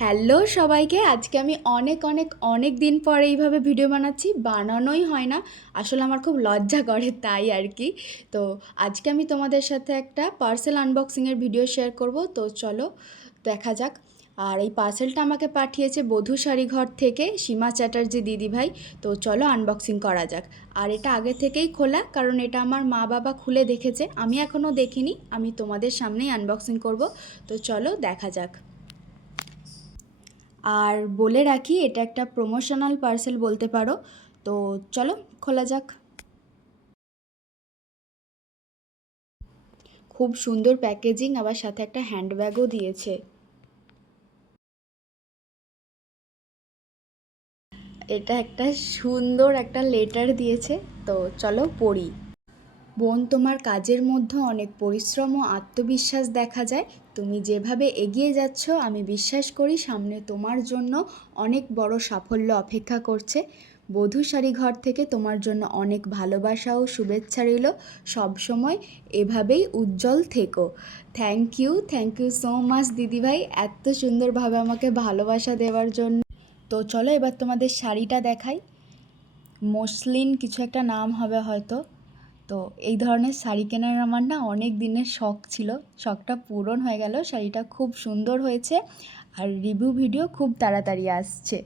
Hello সবাইকে। আজকে আমি অনেক দিন পরে এইভাবে ভিডিও বানাচ্ছি। বানানোই হয় না, আসলে আমার খুব লজ্জা করে তাই আর কি। তো আজকে আমি তোমাদের সাথে একটা পার্সেল আনবক্সিংয়ের ভিডিও শেয়ার করব। তো চলো দেখা যাক। আর এই পার্সেলটা আমাকে পাঠিয়েছে বধূ শাড়িঘর থেকে সীমা চ্যাটার্জি দিদিভাই। তো চলো আনবক্সিং করা যাক। আর এটা আগে থেকেই খোলা, কারণ এটা আমার মা বাবা খুলে দেখেছে, আমি এখনও দেখিনি। আমি তোমাদের সামনেই আনবক্সিং করব। তো চলো দেখা যাক। আর বলে রাখি, এটা একটা প্রমোশনাল পার্সেল বলতে পারো। তো চলো খোলা যাক। খুব সুন্দর প্যাকেজিং, আবার সাথে একটা হ্যান্ডব্যাগও দিয়েছে। এটা একটা সুন্দর একটা লেটার দিয়েছে। তো চলো পড়ি। বোন, তোমার কাজের মধ্যে অনেক পরিশ্রম ও আত্মবিশ্বাস দেখা যায়। তুমি যেভাবে এগিয়ে যাচ্ছ, আমি বিশ্বাস করি সামনে তোমার জন্য অনেক বড় সাফল্য অপেক্ষা করছে। বধূ শাড়িঘর থেকে তোমার জন্য অনেক ভালোবাসা ও শুভেচ্ছা রইল। সবসময় এভাবেই উজ্জ্বল থেকো। থ্যাংক ইউ সো মাচ দিদিভাই, এত সুন্দরভাবে আমাকে ভালোবাসা দেওয়ার জন্য। তো চলো এবার তোমাদের শাড়িটা দেখাই। মসলিন কিছু একটা নাম হবে হয়তো। তো এই ধরনের শাড়ি কেনার আমার না অনেক দিনের শখ ছিল, শখটা পূরণ হয়ে গেল। শাড়িটা খুব সুন্দর হয়েছে, আর রিভিউ ভিডিও খুব তাড়াতাড়ি আসছে।